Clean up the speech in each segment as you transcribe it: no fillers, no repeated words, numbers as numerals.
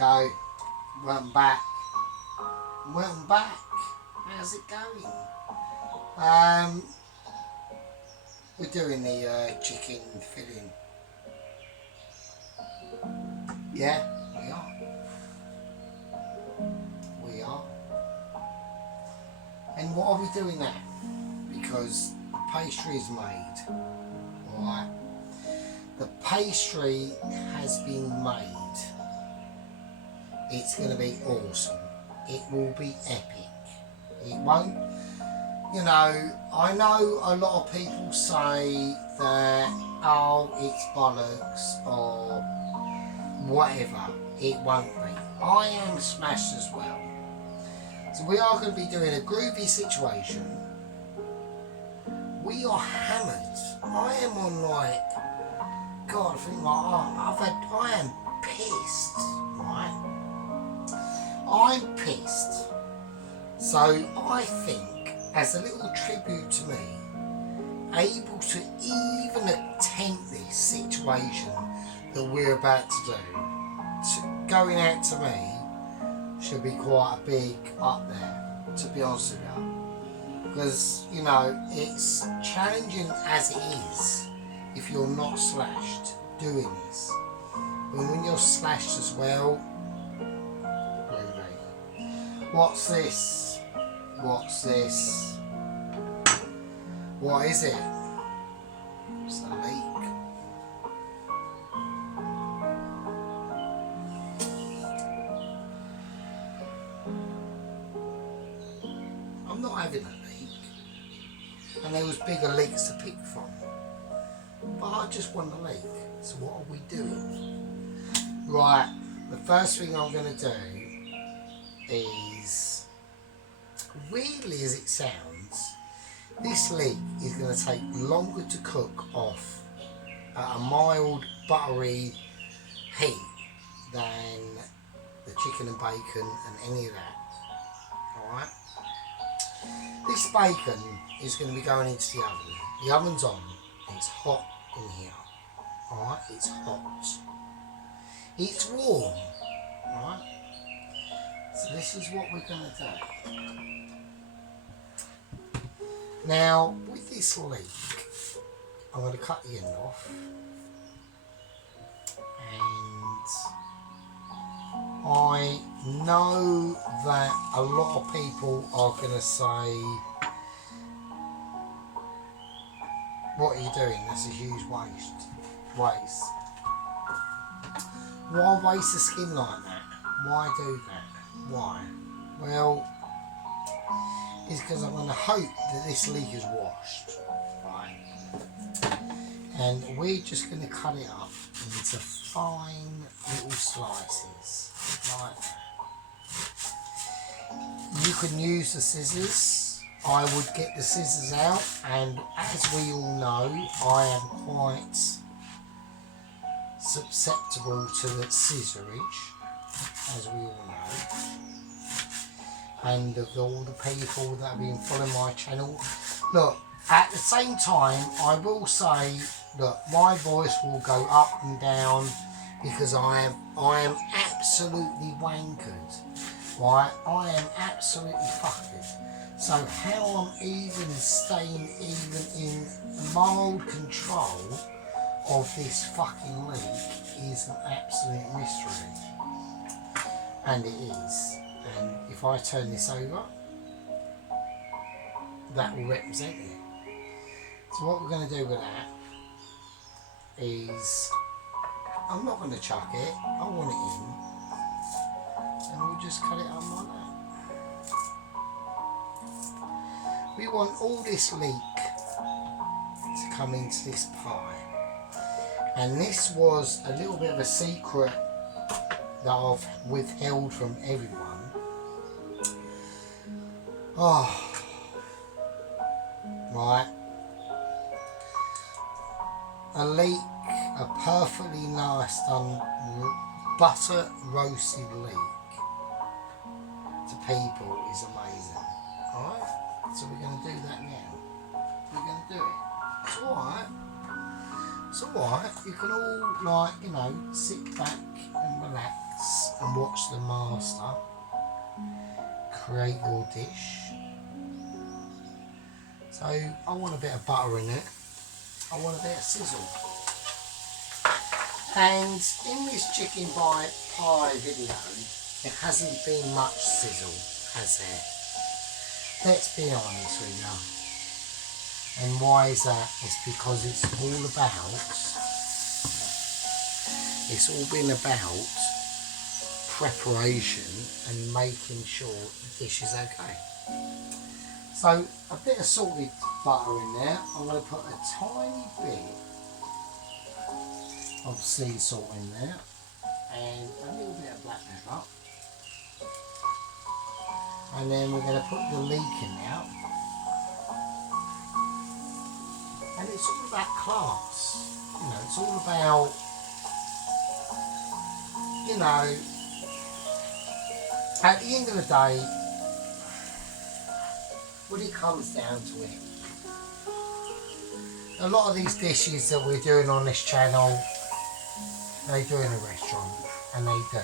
go. Welcome back. Welcome back. How's it going? We're doing the chicken filling. Yeah, we are. We are. And what are we doing now? Because the pastry is made. Alright. The pastry has been made. It's going to be awesome. It will be epic. It won't, you know, I know a lot of people say that, oh, it's bollocks or whatever. It won't be. I am smashed as well. So we are going to be doing a groovy situation. We are hammered. I am on like, God, I think I am pissed, right? I'm pissed. So I think, as a little tribute to me, able to even attempt this situation that we're about to do, going out to me, should be quite a big up there, to be honest with you. Because, you know, it's challenging as it is if you're not slashed doing this. But when you're slashed as well, what's this? What's this? What is it? It's a leak. I'm not having a leak. And there was bigger leaks to pick from. But I just want a leak. So what are we doing? Right, the first thing I'm going to do is, weirdly as it sounds, this leek is going to take longer to cook off at a mild buttery heat than the chicken and bacon and any of that. Alright? This bacon is going to be going into the oven. The oven's on. It's hot in here. Alright? It's hot. It's warm. Alright? So this is what we're going to do. Now, with this leek, I'm going to cut the end off. And I know that a lot of people are going to say, what are you doing? That's a huge waste. Why waste the skin like that? Why do that? Why? Well, it's because I'm going to hope that this leek is washed, right? And we're just going to cut it up into fine little slices, like that. You can use the scissors. I would get the scissors out, and as we all know, I am quite susceptible to the scissorage, as we all know. And of all the people that have been following my channel, look, at the same time, I will say, look, my voice will go up and down because I am absolutely wankered, right? I am absolutely fuckered. So how I'm even staying even in mild control of this fucking leak is an absolute mystery. And it is. And if I turn this over, that will represent it. So what we're going to do with that is, I'm not going to chuck it, I want it in, and we'll just cut it up like that. We want all this leek to come into this pie. And this was a little bit of a secret that I've withheld from everyone. Oh, right. A leek, a perfectly nice done butter roasted leek to people is amazing. Alright, so we're going to do that now. We're going to do it. It's alright. It's alright. You can all, like, you know, sit back and relax relax and watch the master create your dish. So I want a bit of butter in it. I want a bit of sizzle. And in this chicken pie video, there hasn't been much sizzle, has there? Let's be honest with you. And why is that? It's because it's all been about preparation and making sure the dish is okay. So a bit of salted butter in there. I'm going to put a tiny bit of sea salt in there and a little bit of black pepper. And then we're going to put the leek in now. And it's all about class. You know, it's all about, you know, at the end of the day, when it comes down to it, a lot of these dishes that we're doing on this channel, they do in a restaurant, and they do.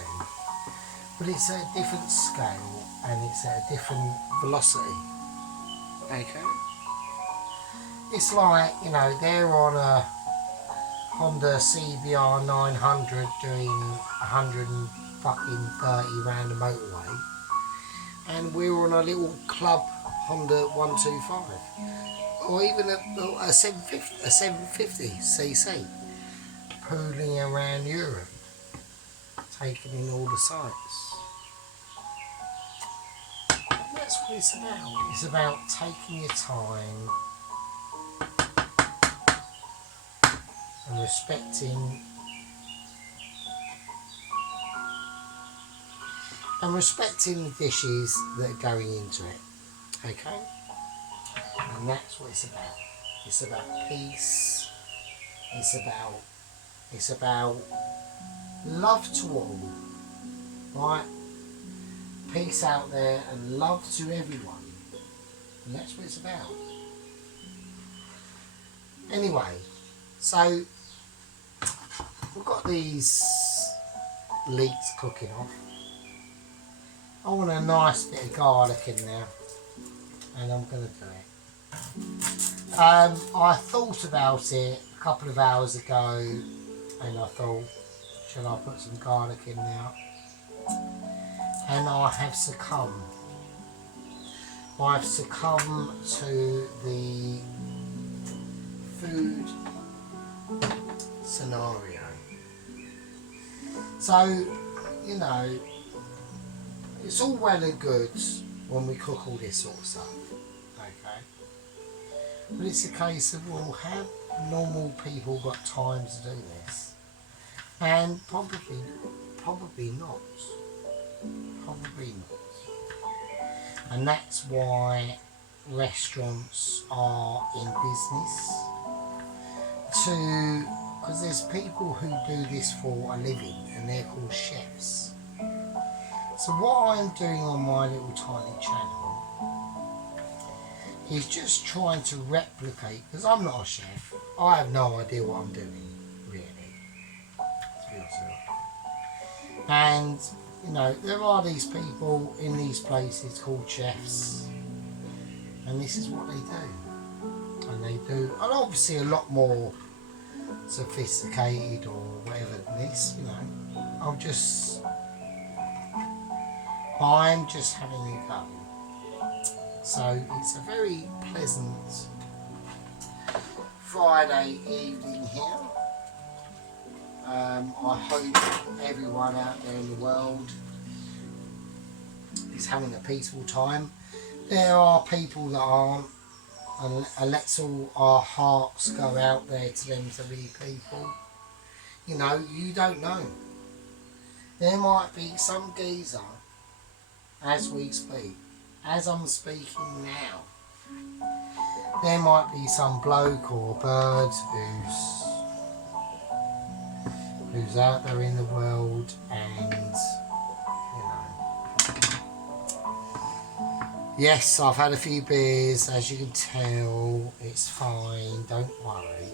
But it's at a different scale, and it's at a different velocity. Okay? It's like, you know, they're on a Honda CBR 900 doing 130 round the motorway, and we're on a little club Honda 125, or even a 750 cc, pooling around Europe, taking in all the sights. That's what it's about. It's about taking your time and respecting the dishes that are going into it. Okay? And that's what it's about. It's about peace. It's about love to all. Right? Peace out there and love to everyone. And that's what it's about. Anyway, so we've got these leeks cooking off. I want a nice bit of garlic in there, and I'm going to do it. I thought about it a couple of hours ago, and I thought, should I put some garlic in now? And I have succumbed. I've succumbed to the food scenario. So, you know, it's all well and good when we cook all this sort of stuff, okay? But it's a case of, well, have normal people got time to do this? And probably not. Probably not. And that's why restaurants are in business. Because there's people who do this for a living, and they're called chefs. So what I'm doing on my little tiny channel is just trying to replicate, because I'm not a chef, I have no idea what I'm doing, really, to be honest with you. And, you know, there are these people in these places called chefs, and this is what they do. And they do, and obviously a lot more sophisticated or whatever than this, you know. I'm just having a go. So it's a very pleasant Friday evening here. I hope everyone out there in the world is having a peaceful time. There are people that aren't, and let's all our hearts go out there to them three people. You know, you don't know. There might be some geezer, as we speak, as I'm speaking now, there might be some bloke or bird who's out there in the world, and, you know, yes, I've had a few beers, as you can tell, it's fine, don't worry.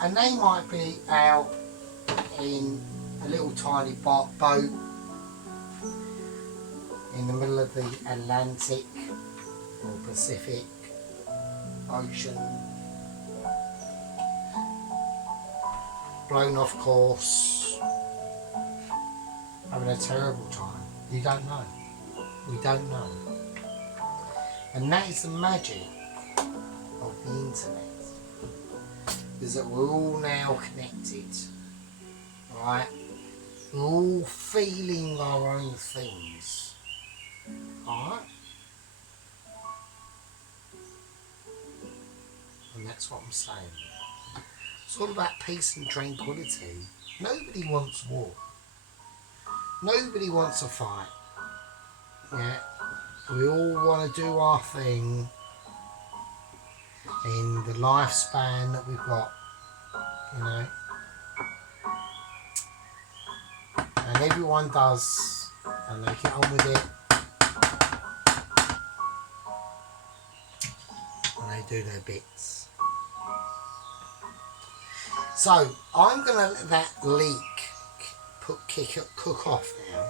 and they might be out in a little tiny boat in the middle of the Atlantic or Pacific Ocean, blown off course, having a terrible time. You don't know. We don't know. And that is the magic of the internet, is that we're all now connected, right? We're all feeling our own things, alright? And that's what I'm saying. It's all about peace and tranquility. Nobody wants war. Nobody wants a fight. Yeah, we all want to do our thing in the lifespan that we've got, you know. And everyone does, and they get on with it, and they do their bits. So I'm going to let that leek cook off now,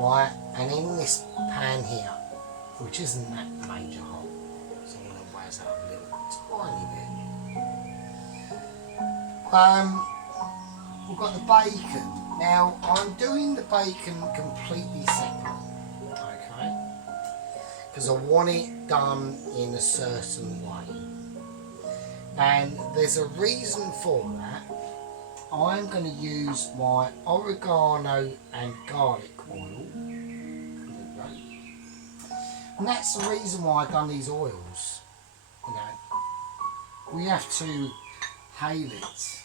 right? And in this pan here, which isn't that major hot, so I'm going to raise that a little tiny bit. We've got the bacon. Now I'm doing the bacon completely separate, okay? Because I want it done in a certain way. And there's a reason for that. I'm going to use my oregano and garlic oil. And that's the reason why I've done these oils. You know, we have to hail it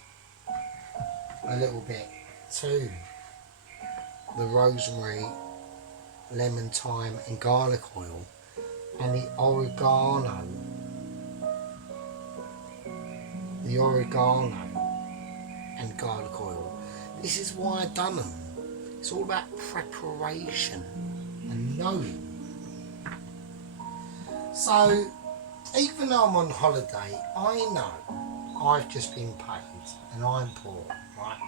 a little bit to the rosemary, lemon, thyme and garlic oil and the oregano and garlic oil. This is why I've done them. It's all about preparation and knowing. So even though I'm on holiday, I know I've just been paid and I'm poor, right?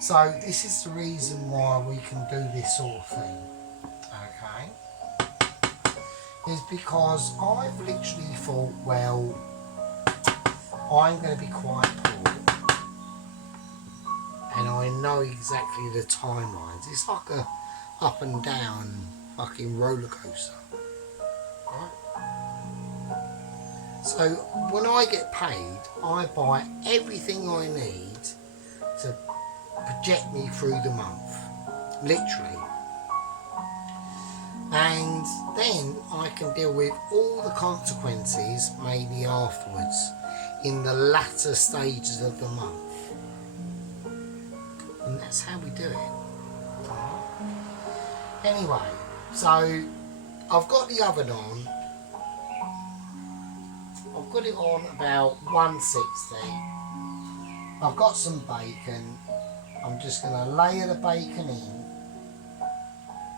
So this is the reason why we can do this sort of thing, okay? Is because I've literally thought, well, I'm going to be quite poor and I know exactly the timelines. It's like a up and down fucking roller coaster, right? So when I get paid, I buy everything I need to project me through the month, literally. And then I can deal with all the consequences maybe afterwards in the latter stages of the month. And that's how we do it. Anyway, so I've got the oven on. I've got it on about 160. I've got some bacon. I'm just going to layer the bacon in,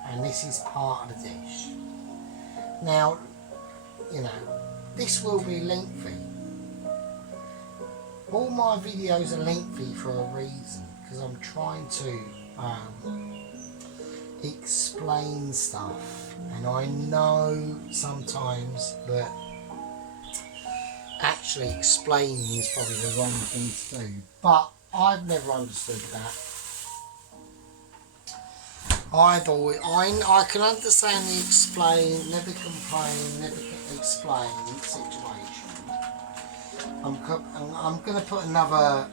and this is part of the dish. Now, you know, this will be lengthy. All my videos are lengthy for a reason, because I'm trying to explain stuff, and I know sometimes that actually explaining is probably the wrong thing to do, but I've never understood that. I can understand the explain, never complain, never explain situation. I'm going to put another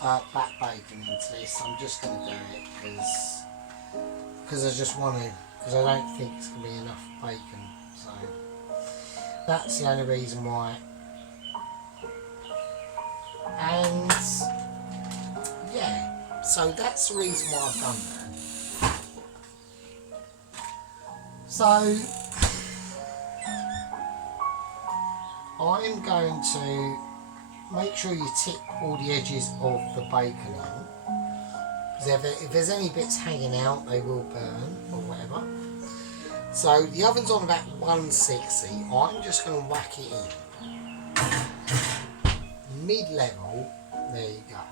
black bacon into this. I'm just going to do it because I just want to, because I don't think it's going to be enough bacon. So that's the only reason why. And yeah, so that's the reason why I've done that. So I am going to make sure you tip all the edges of the bacon in, because if there's any bits hanging out, they will burn or whatever. So the oven's on about 160. I'm just going to whack it in. mid-level. There you go.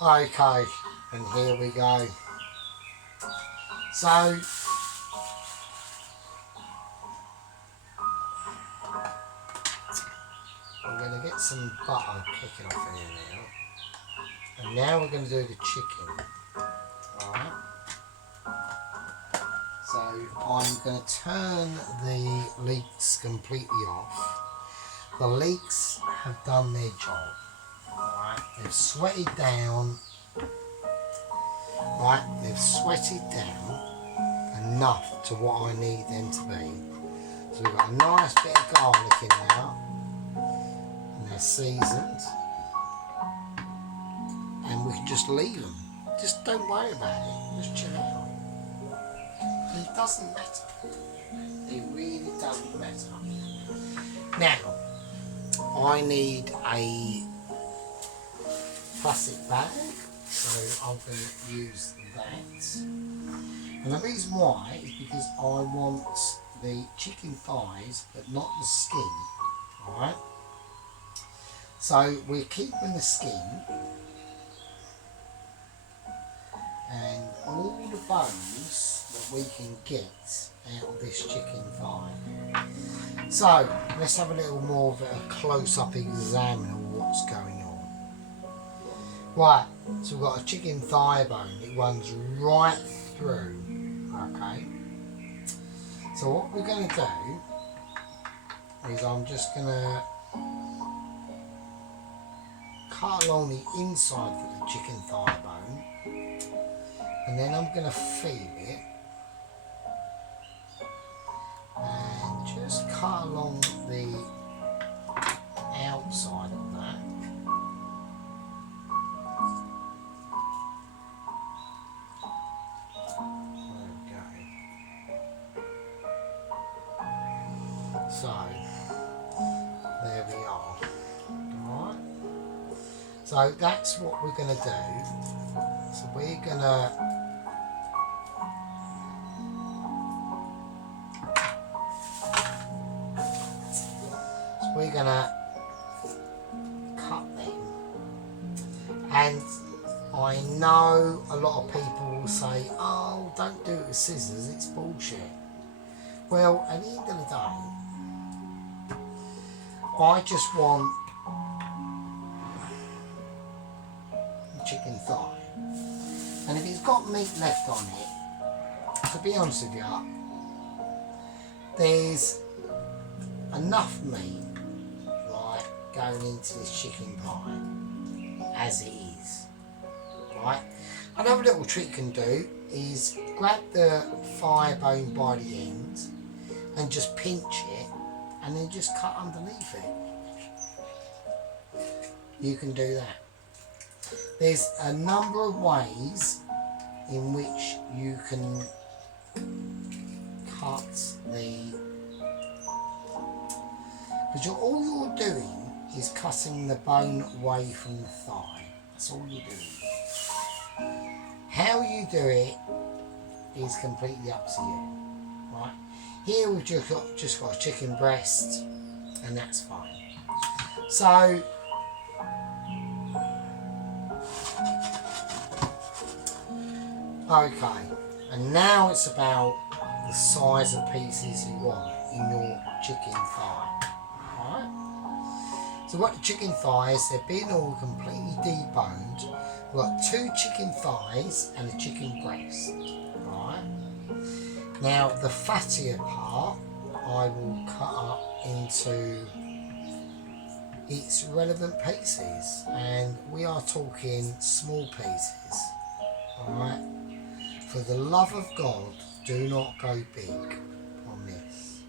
Okay, and here we go. So we're going to get some butter kicking off in here now. And now we're going to do the chicken. Alright. So I'm going to turn the leeks completely off. The leeks have done their job. Alright. They've sweated down. Right, they've sweated down enough to what I need them to be. So we've got a nice bit of garlic in there. And they're seasoned. And we can just leave them. Just don't worry about it. Just chill out. It doesn't matter. It really doesn't matter. Now, I need a plastic bag. So I'm going to use that. And the reason why is because I want the chicken thighs, but not the skin. Alright? So we're keeping the skin. And all the bones that we can get out of this chicken thigh. So let's have a little more of a close-up examine of what's going on. Right, so we've got a chicken thigh bone. It runs right through. Okay. So what we're going to do is I'm just going to cut along the inside of the chicken thigh bone. And then I'm going to feel it and just cut along the outside of that. Okay. So there we are. Alright. So that's what we're going to do. So we're going to cut them, and I know a lot of people will say, oh, don't do it with scissors, it's bullshit. Well, at the end of the day, I just want the chicken thigh, and if it's got meat left on it, to be honest with you, there's enough meat going into this chicken pie as it is. Right? Another little trick you can do is grab the thigh bone by the end and just pinch it and then just cut underneath it. You can do that. There's a number of ways in which you can cut the, because all you're doing is cutting the bone away from the thigh. That's all you're doing. How you do it is completely up to you. Right? Here we've just got a chicken breast, and that's fine. So okay, and now it's about the size of pieces you want in your chicken thigh. Alright? So what the chicken thighs, they're being all completely deboned. We've got 2 chicken thighs and a chicken breast. Right? Now the fattier part I will cut up into its relevant pieces, and we are talking small pieces. Alright? For the love of God, do not go big on this.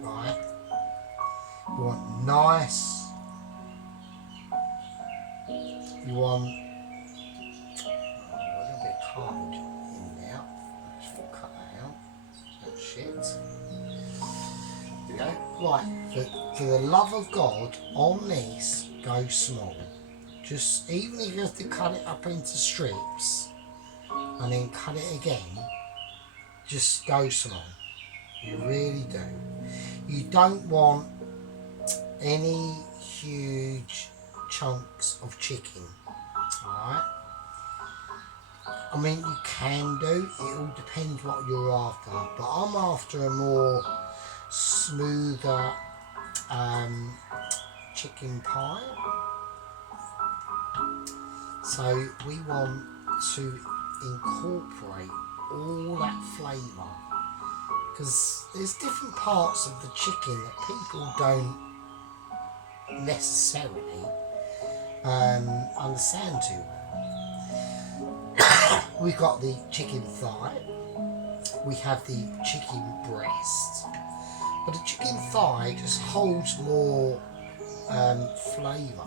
Right? You want nice. You want a little bit cold in there. Actually, cut that out. That shit. There we go. Right, for the love of God, on this, go small. Just, even if you have to cut it up into strips and then cut it again, just go small. You really do. You don't want any huge chunks of chicken. Alright? I mean, you can do, it all depends what you're after, but I'm after a more smoother chicken pie. So we want to incorporate all that flavour, because there's different parts of the chicken that people don't necessarily understand too well. We've got the chicken thigh, we have the chicken breast, but the chicken thigh just holds more flavour,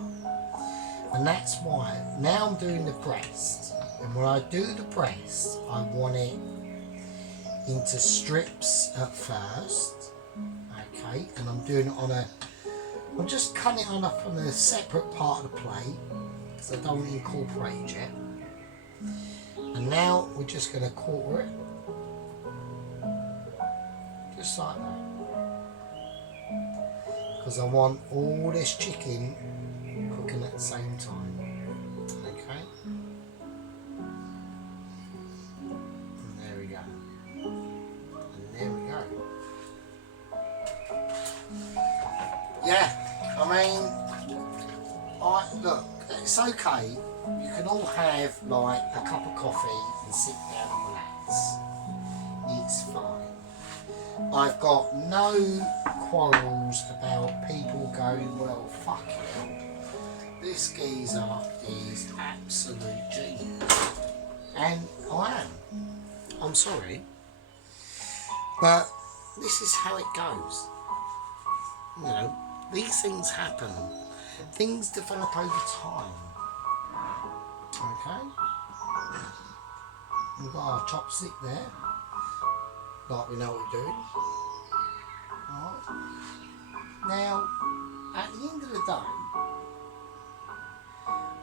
and that's why now I'm doing the breast. And when I do the breast, I want it into strips at first, okay, and I'm doing it on I'm just cutting it up on a separate part of the plate because I don't want to incorporate it yet. And now we're just going to quarter it, just like that, because I want all this chicken cooking at the same time, okay? And there we go, and there we go. Yeah, I mean, look, it's okay. You can all have like a cup of coffee and sit down and relax. It's fine. I've got no quarrels about people going, well, fuck hell, this geezer is absolute genius. And I am. I'm sorry. But this is how it goes. You know, these things happen. Things develop over time. Okay? We've got our chopstick there. Like we know what we're doing. Alright? Now, at the end of the day,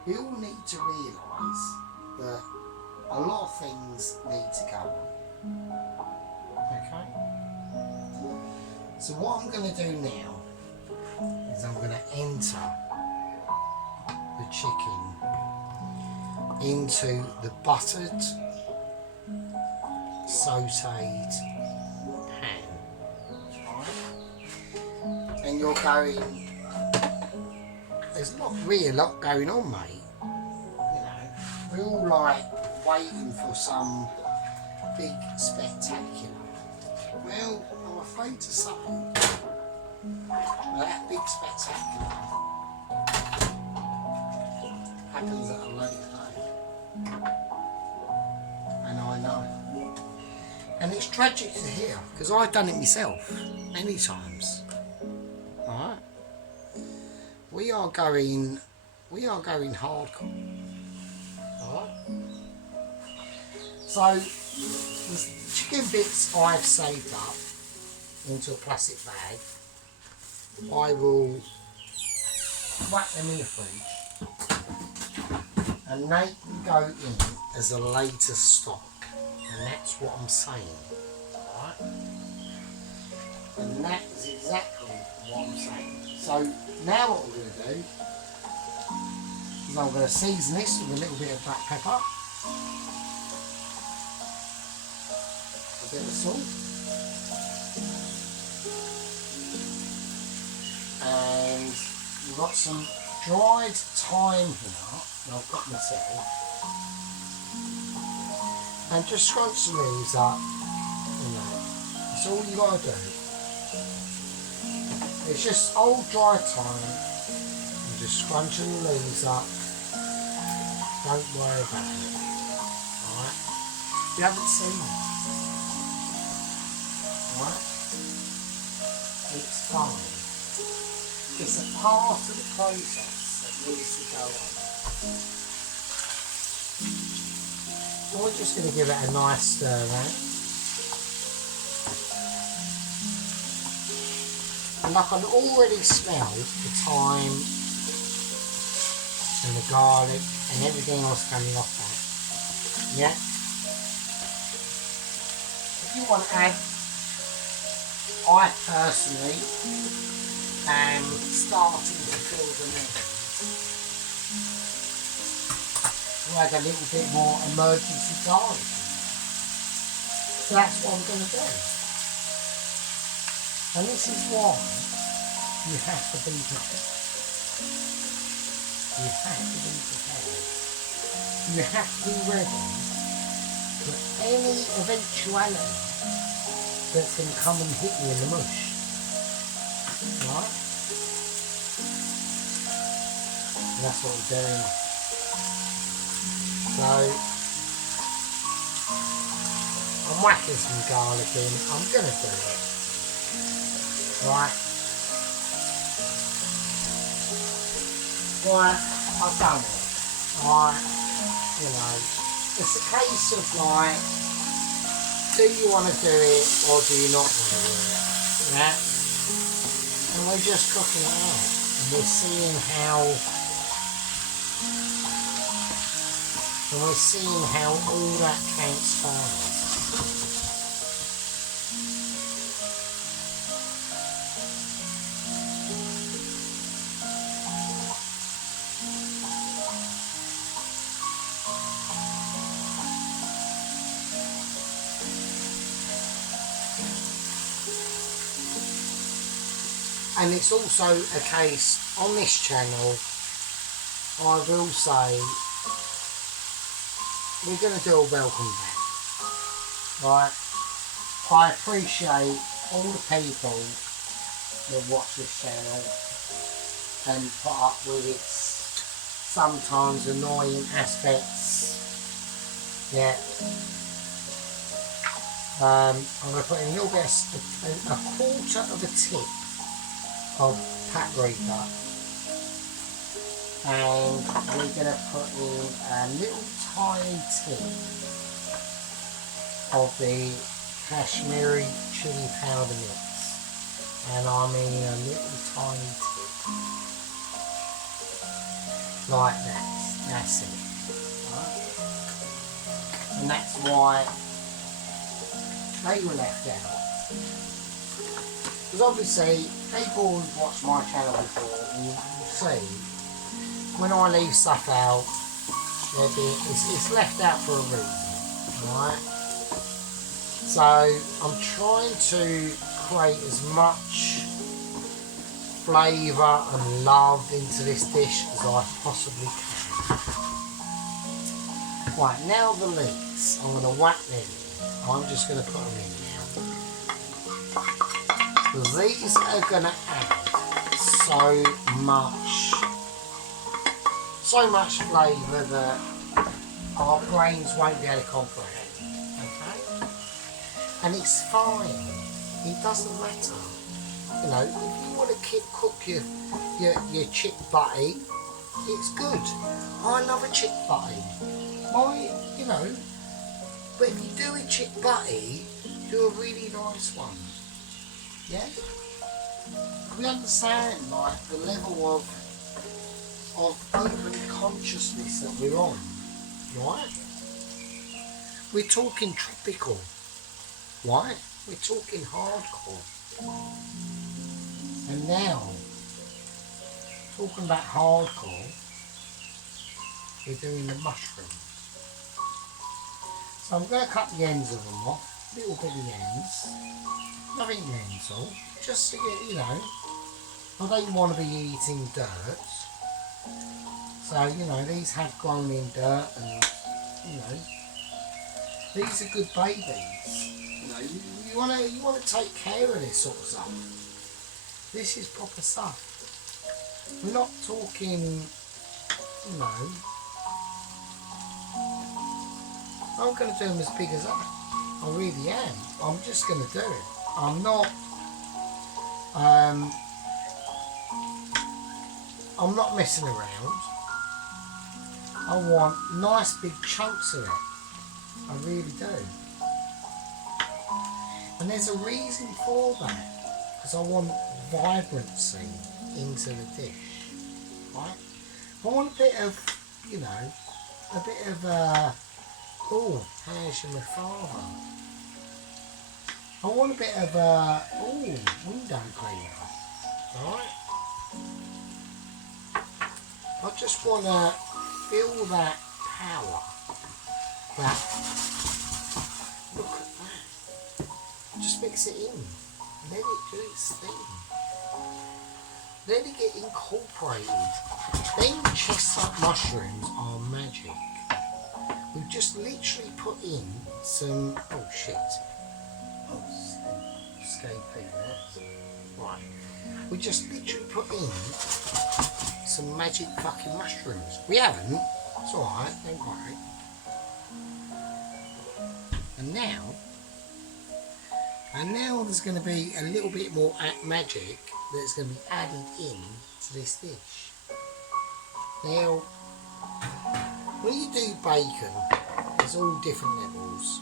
we all need to realise that a lot of things need to go on. Okay? So what I'm going to do now is I'm going to enter the chicken into the buttered, sautéed pan. Right? And you're going, there's not really a lot going on, mate. You know, we're all like waiting for some big spectacular. Well, I'm afraid to say that big spectacular happens at a later date. And I know. And it's tragic to hear, because I've done it myself many times. Alright? We are going hardcore. Alright? So the chicken bits I've saved up into a plastic bag, I will whack them in the fridge, and they can go in as a later stock, and that's what I'm saying, right? And that is exactly what I'm saying. So now what we're going to do is I'm going to season this with a little bit of black pepper, a bit of salt, and we've got some dried thyme here. I've got myself, and just scrunch the leaves up, and that's all you got to do. It's just old dry thyme, and just scrunching the leaves up, don't worry about it, alright? You haven't seen it, alright? It's fine. It's a part of the process that needs to go on. So we're just going to give it a nice stir around. And I can already smell the thyme and the garlic and everything else coming off that. Yeah? If you want to add, I personally and starting to fill them in. We'll add a little bit more emergency garlic. So that's what I'm going to do. And this is why you have to be prepared. You have to be prepared. You have to be ready for any eventuality that can come and hit you in the mush. Right? And that's what we're doing. So, I'm whacking some garlic in. I'm going to do it. Right? Right, I've done it. Right? You know, it's a case of like, do you want to do it or do you not want to do it? Yeah? And we're just cooking it out. And we're seeing how all that transpires. And it's also a case on this channel, I will say, we're going to do a welcome back. Right? I appreciate all the people that watch this channel and put up with its sometimes annoying aspects. Yeah. I'm going to put in a little bit, a quarter of a tip of paprika, and we're going to put in a little tiny tip of the Kashmiri chili powder mix, and I mean a little tiny tip like that. That's it. Right? And that's why they were left out. Because obviously, people who've watched my channel before will see when I leave stuff out, it's left out for a reason, right? So I'm trying to create as much flavour and love into this dish as I possibly can. Right, now the leeks, I'm going to whack them in. I'm just going to put them in now. These are going to add so much flavour that our brains won't be able to comprehend. Okay? And it's fine. It doesn't matter. You know, if you want to cook your chick butty, it's good. I love a chick butty. You know, but if you do a chick butty, do a really nice one. Yeah? We understand like the level of open consciousness that we're on, right? We're talking tropical, right? We're talking hardcore. And now, talking about hardcore, we're doing the mushrooms. So I'm going to cut the ends of them off, little bitty ends. Nothing mental, just to get, you know, I don't want to be eating dirt. So, you know, these have grown in dirt and, you know, these are good babies. You know, you want to take care of this sort of stuff. This is proper stuff. We're not talking, you know, I'm going to do them as big as that. I really am. I'm just going to do it. I'm not messing around. I want nice big chunks of it. I really do. And there's a reason for that. Because I want vibrancy into the dish. Right? I want a bit of, you know, a bit of oh, how's your father? I want a bit of window cleaner, Alright? I just want to feel that power. That, look at that. Just mix it in. Let it do its thing. Let it get incorporated. Them chestnut mushrooms are magic. We've just literally put in some, oh shit. Oh, escaping that. Right. We just literally put in some magic fucking mushrooms. We haven't. It's alright, don't worry. And now there's going to be a little bit more magic that's going to be added in to this dish. Now, when you do bacon, there's all different levels,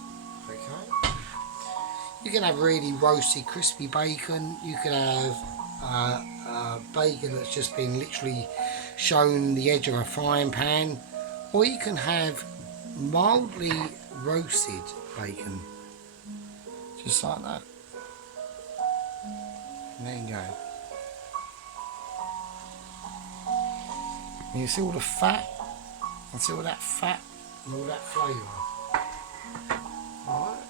okay? You can have really roasty, crispy bacon. You can have bacon that's just been literally shown the edge of a frying pan, or you can have mildly roasted bacon, just like that. And there you go. And you see all the fat, and see all that fat and all that flavour. Alright?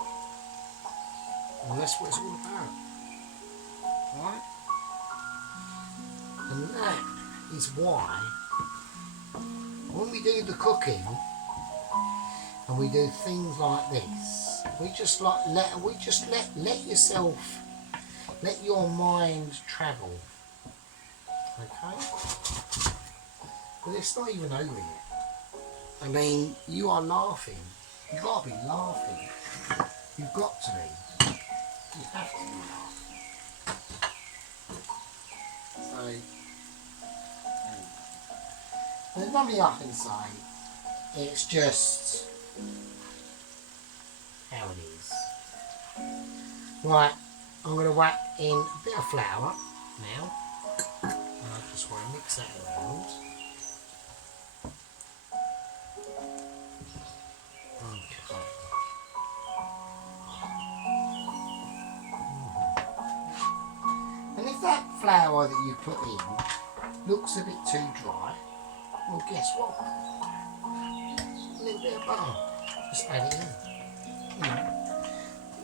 And that's what it's all about. Alright? And that is why when we do the cooking and we do things like this, we just like let yourself, let your mind travel. Okay? But it's not even over yet. I mean, you are laughing. You've got to be laughing. You've got to be. You have to be laughing. So, there's nothing I can say. It's just how it is. Right, I'm going to whack in a bit of flour now. And I just want to mix that around. Okay. And if that flour that you put in looks a bit too dry, well, guess what? A little bit of butter. Just add it in.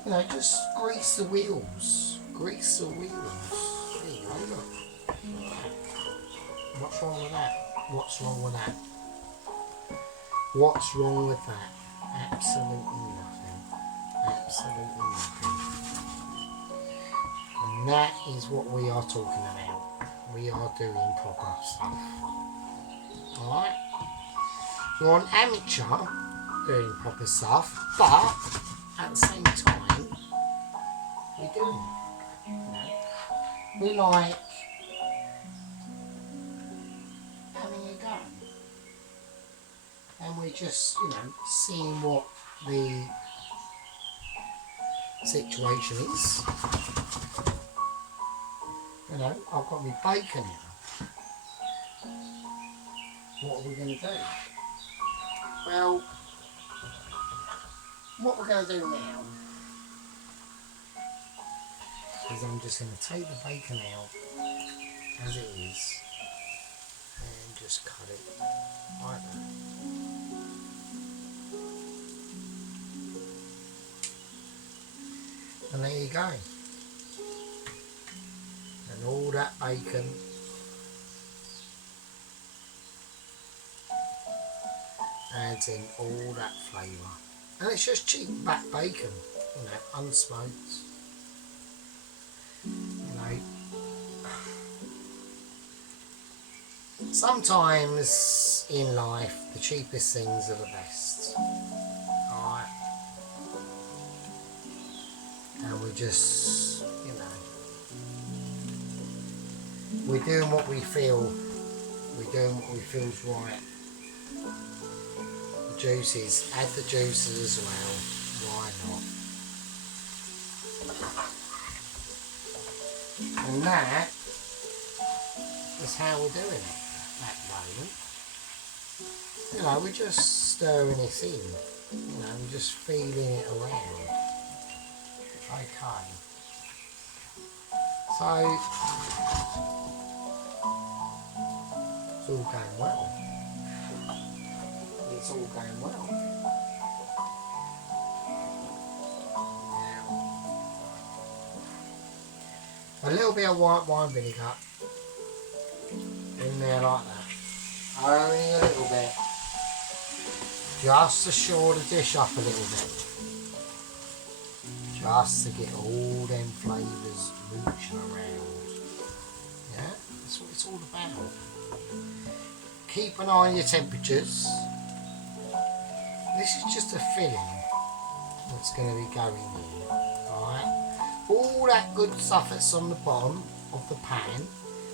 You know, just grease the wheels. Grease the wheels. There you go, look. What's wrong with that? What's wrong with that? What's wrong with that? Absolutely nothing. Absolutely nothing. And that is what we are talking about. We are doing proper stuff. Alright? You're an amateur doing proper stuff, but at the same time, we're doing it. You know? We're like having a go. And we're just, you know, seeing what the situation is. You know, I've got my bacon here. What are we going to do? Well, what we're going to do now is I'm just going to take the bacon out as it is and just cut it like that. And there you go. And all that bacon adds in all that flavour. And it's just cheap back bacon, you know, unsmoked. You know, sometimes in life the cheapest things are the best. Alright? And we just, you know, we're doing what we feel, we're doing what we feel's right. The juices, add the juices as well, why not? And that is how we're doing it at the moment. You know, we're just stirring this in, you know, we're just feeling it around. Okay. So, all going well. It's all going well. A little bit of white wine vinegar in there like that. Only a little bit. Just to shore the dish up a little bit. Just to get all them flavours mooching around. Yeah, that's what it's all about. Keep an eye on your temperatures. This is just a filling that's going to be going in. Alright? All that good stuff that's on the bottom of the pan,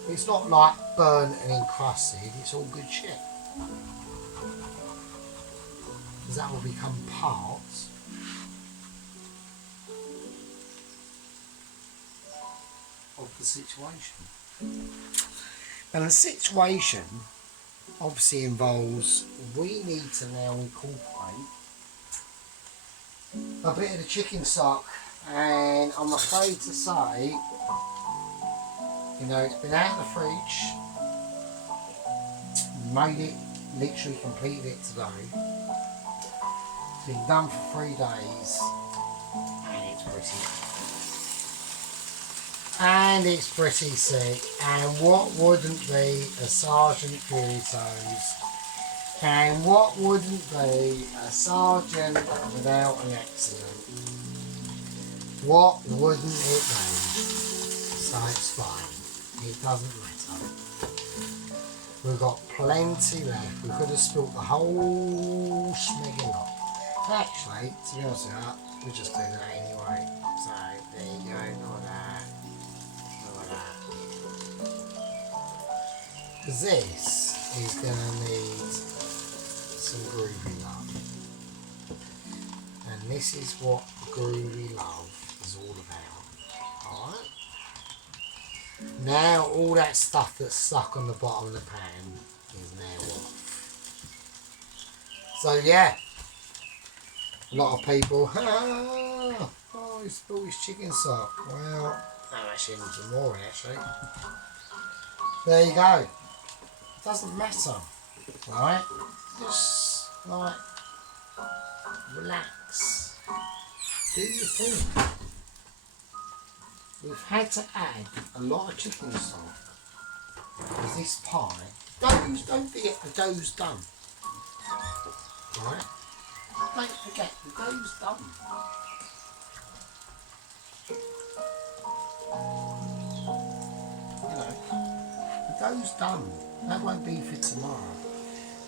it's not like burnt and encrusted, it's all good shit. Because that will become part of the situation. And the situation obviously involves, we need to now incorporate a bit of the chicken stock, and I'm afraid to say, you know, it's been out of the fridge, made it, literally completed it today. It's been done for 3 days, and it's pretty sick. And what wouldn't be a Sergeant Puritos, and what wouldn't be a sergeant without an accident? What wouldn't it be? So it's fine. It doesn't matter. We've got plenty left. We could have spilt the whole smegging lot. Actually, to be honest with you, we'll just do that anyway. So there you go. Look at that. Look at that. Because this is going to need some groovy love. And this is what groovy love is all about. Alright? Now all that stuff that's stuck on the bottom of the pan is now off. So yeah, a lot of people, oh, he spilled his chicken stock. Well, I'm actually in some more actually. There you go. It doesn't matter, right? Just like relax, do your thing. We've had to add a lot of chicken stock because this pie, don't forget the dough's done, right? Don't forget the dough's done. You know, the dough's done. That won't be for tomorrow.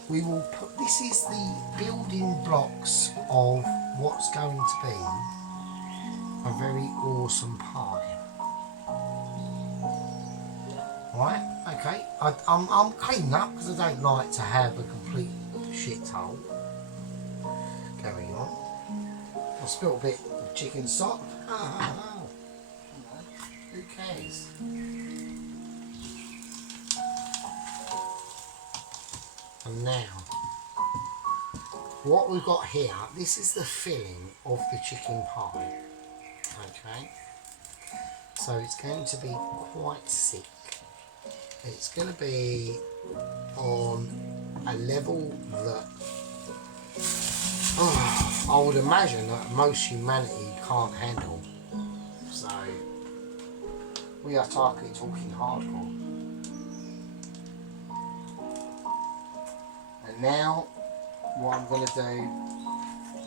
We will put, this is the building blocks of what's going to be a very awesome pie. Right, okay, I'm cleaning up because I don't like to have a complete shithole going on. I spilled a bit of chicken stock. Oh. Who cares? And now, what we've got here, this is the filling of the chicken pie. Okay, so it's going to be quite thick. It's going to be on a level that I would imagine that most humanity can't handle. So we are talking hardcore. And now what I'm going to do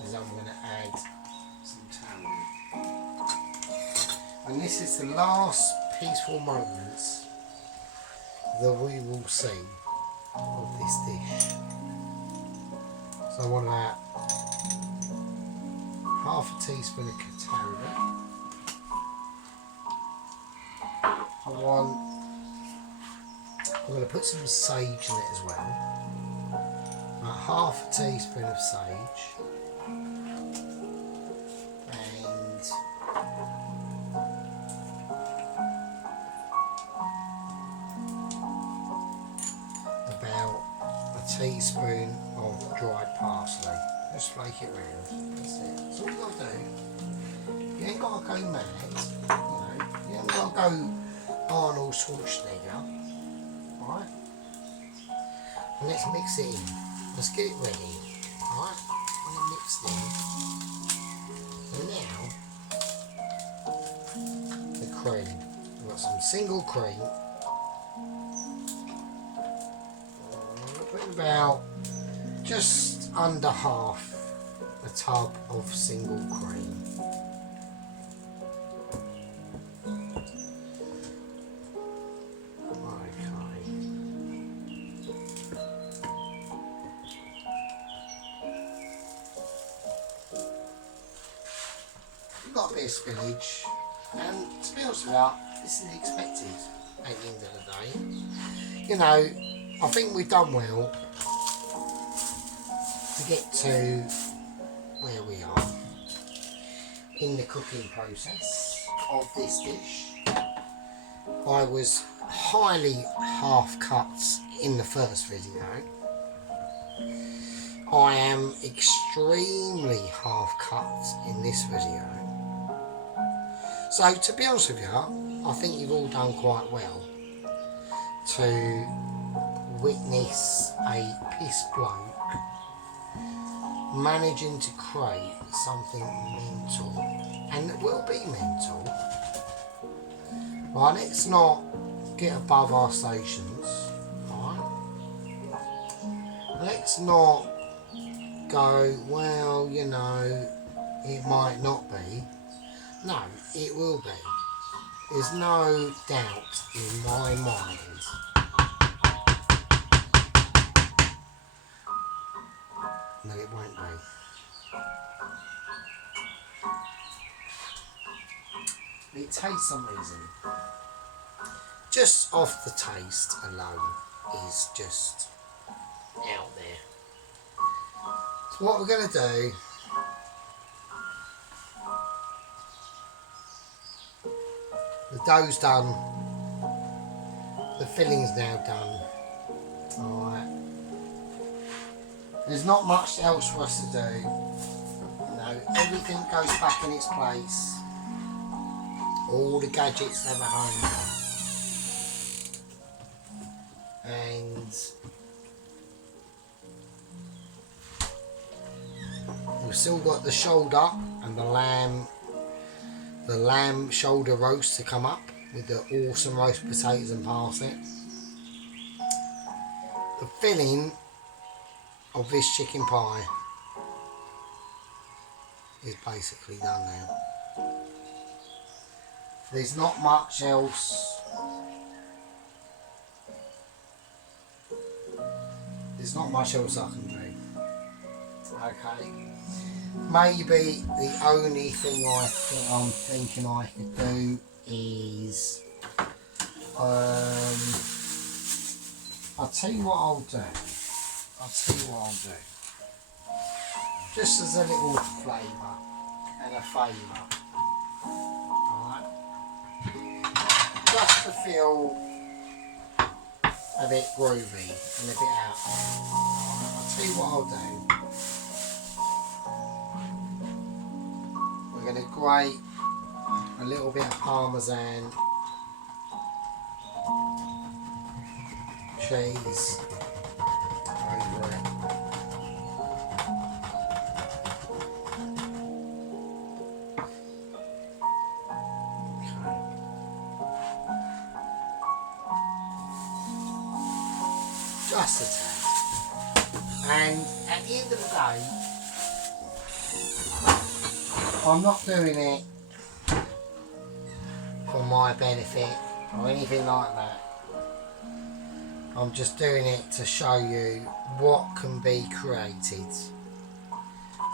is I'm going to add some tamarind. And this is the last peaceful moments that we will see of this dish. So I want about half a teaspoon of tarragon. I'm going to put some sage in it as well. About half a teaspoon of sage. And about a teaspoon of dried parsley. Just flake it round. That's it. That's all you got to do. You ain't got to go mad. You know, you ain't got to go Arnold Schwarzenegger. Right? And let's mix it in. Let's get it ready. Alright, I'm going to mix it in. And now, the cream. We've got some single cream. Put about just under half a tub of single cream. Got a bit of spillage, and to be honest with you, this is expected at the end of the day. You know, I think we've done well to get to where we are in the cooking process of this dish. I was highly half cut in the first video. I am extremely half cut in this video. So, to be honest with you, I think you've all done quite well to witness a piss bloke managing to create something mental, and it will be mental. Right, let's not get above our stations, right? Let's not go, well, you know, it might not be. No, it will be. There's no doubt in my mind. No, it won't be. It tastes amazing. Just off the taste alone is just out there. So what we're going to do, the dough's done, the filling's now done. Alright. There's not much else for us to do. You know, everything goes back in its place. All the gadgets have a home. And we've still got the shoulder and the lamb shoulder roast to come up with the awesome roast potatoes and parsnips. The filling of this chicken pie is basically done now. There's not much else. There's not much else I can do. Okay. Maybe the only thing I'm thinking I could do is I'll tell you what I'll do. Just as a little flavour and a favour. Alright. Just to feel a bit groovy and a bit out there. I'll tell you what I'll do. We're going to grate a little bit of parmesan cheese over it. Okay. Just a tad. And at the end of the day, I'm not doing it for my benefit or anything like that. I'm just doing it to show you what can be created,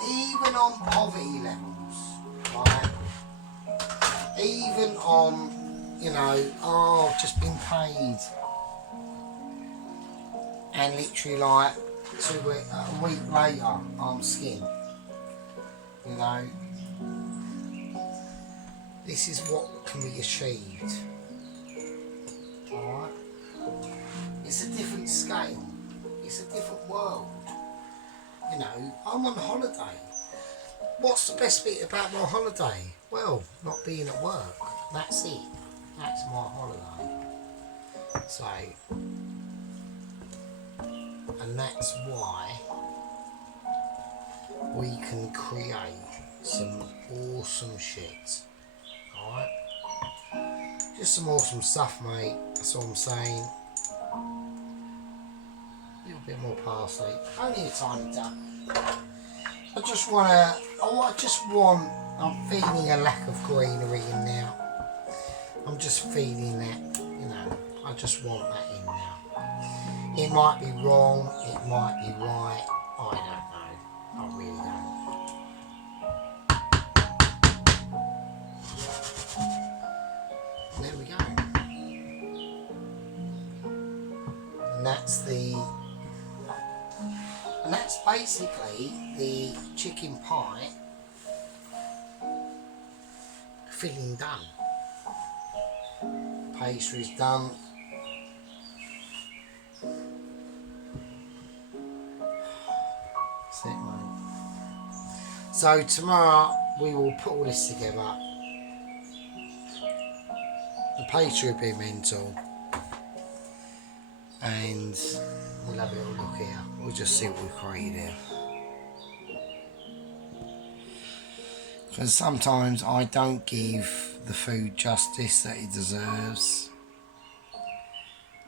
even on poverty levels, right? Even on, you know, oh, I've just been paid, and literally like a week later I'm skinned. You know, this is what can be achieved. Alright? It's a different scale. It's a different world. You know, I'm on holiday. What's the best bit about my holiday? Well, not being at work. That's it. That's my holiday. So, and that's why we can create some awesome shit. Alright? Just some awesome stuff, mate. That's all I'm saying. A little bit more parsley. Only a tiny duck. I just want I'm feeling a lack of greenery in now. I'm just feeling that, you know, I just want that in now. It might be wrong, it might be right, I don't know. I really don't. There we go. And that's basically the chicken pie filling done. Pastry's done. That's it, mate. So tomorrow we will put all this together. The pastry will be mental. And we'll have a little look here. We'll just see what we've created here. Because sometimes I don't give the food justice that it deserves.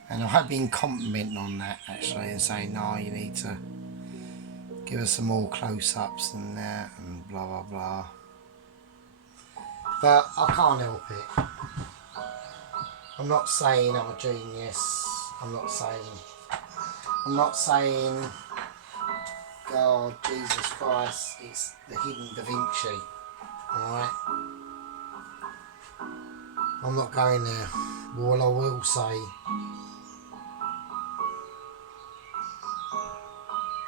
And I have been complimenting on that actually and saying, no, you need to give us some more close-ups and that and blah blah blah. But I can't help it. I'm not saying I'm a genius. I'm not saying God, Jesus Christ, it's the hidden Da Vinci. Alright? I'm not going there. All I will say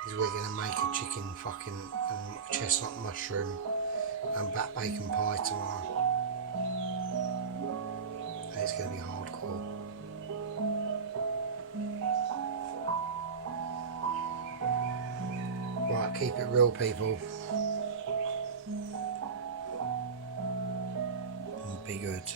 is we're going to make a chicken fucking and chestnut mushroom and black bacon pie tomorrow. And it's going to be hardcore. Right, keep it real, people. And be good.